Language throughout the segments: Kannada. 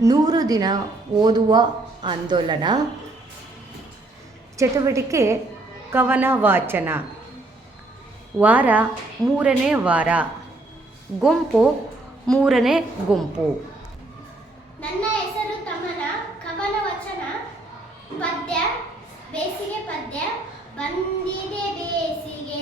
ನೂರು ದಿನ ಓದುವ ಆಂದೋಲನ. ಚಟುವಟಿಕೆ ಕವನ ವಾಚನ ವಾರ ಮೂರನೇ ವಾರ. ಗುಂಪು ಮೂರನೇ ಗುಂಪು. ನನ್ನ ಹೆಸರು ತಮನ. ಕವನ ವಚನ ಪದ್ಯ, ಬೇಸಿಗೆ ಪದ್ಯ, ಬಂದಿದೆ ಬೇಸಿಗೆ.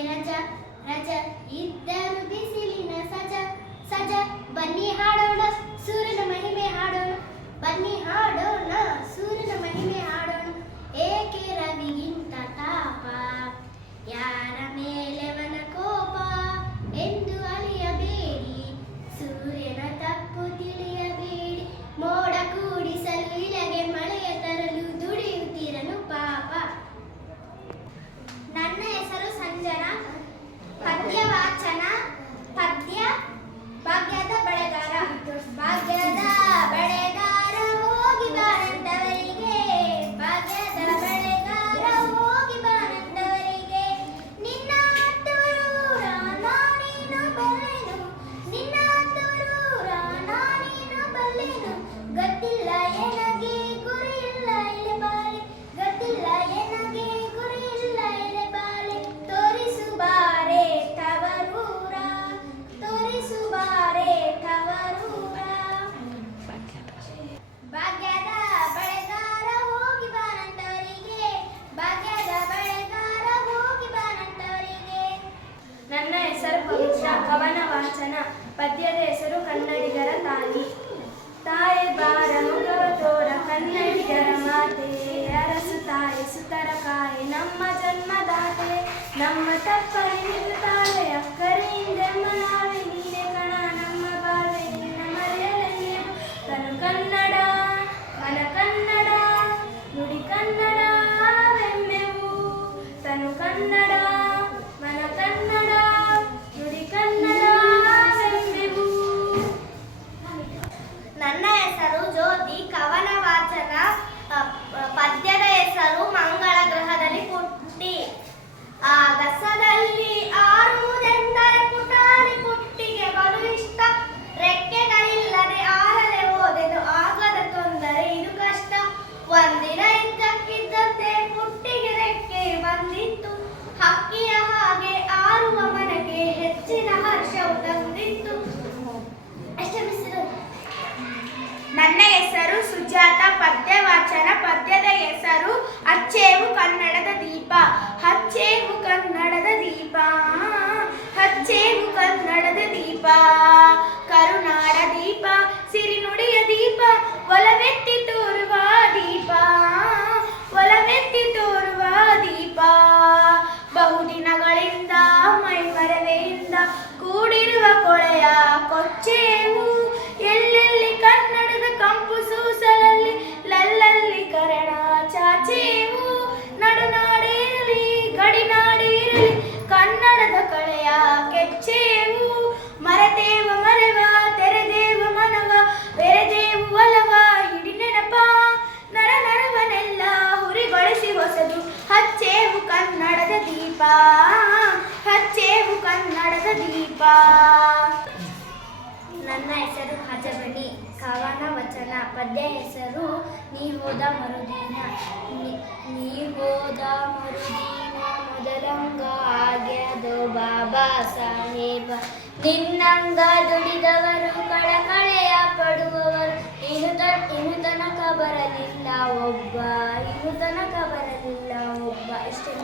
ಕವನ ವಾಚನ ಪದ್ಯದ ಹೆಸರು ಕನ್ನಡಿಗರ ತಾಯಿ. ತಾಯಿ ಬಾರ ಮುಖವ ತೋರ ಕನ್ನಡಿಗರ ಮಾತೆ. ಅರಸು ತಾಯಿ ಸುತರ ಕಾಯಿ, ನಮ್ಮ ಜನ್ಮದಾತೆ. ನಮ್ಮ ತಪ್ಪರಿ ನಿಲ್ಲುತ್ತಾಳೆ ಅಕ್ಕರೆಯಿಂದೆಮ್ಮ ನಾವೇ ವಾಚನ ಪದ್ಯದ ಹೆಸರು ಅಚ್ಚೇವು ಕನ್ನಡದ ದೀಪ ಹಚ್ಚೇವು ಕನ್ನಡದ ದೀಪ ಹಚ್ಚೇವು ಕನ್ನಡದ ದೀಪ ಕರುನಾಡ ಕೆಚ್ಚೇವು ಮರದೇವ ಮರವ, ತೆರೆದೇವ ಮನವ, ಬೆರೆದೇವು ಒಲವ, ಹಿಡಿ ನೆನಪ, ನರ ನರವನೆಲ್ಲ ಹುರಿಗೊಳಿಸಿ ಹೊಸದು. ಹಚ್ಚೇವು ಕನ್ನಡದ ದೀಪ, ಹಚ್ಚೇವು ಕನ್ನಡದ ದೀಪ. ನನ್ನ ಹೆಸರು ಹಜಬಣಿ ಕವನ ವಚನ, ಪದ್ಯ ಹೆಸರು, ನೀ ಹೋದ ಮರುದಿನ. ನೀ- ಹೋದ ಮರುದಿನ ಬಾಬಾ ಸಾಹೇಬ, ನಿನ್ನಂಗ ದುಡಿದವರು, ಕಳಕಳೆಯ ಪಡುವವರು. ಇನ್ನು ಇನ್ನು ತನಕ ಬರಲಿಲ್ಲ ಒಬ್ಬ, ಇನ್ನು ತನಕ ಬರಲಿಲ್ಲ ಒಬ್ಬ. ಇಷ್ಟೇ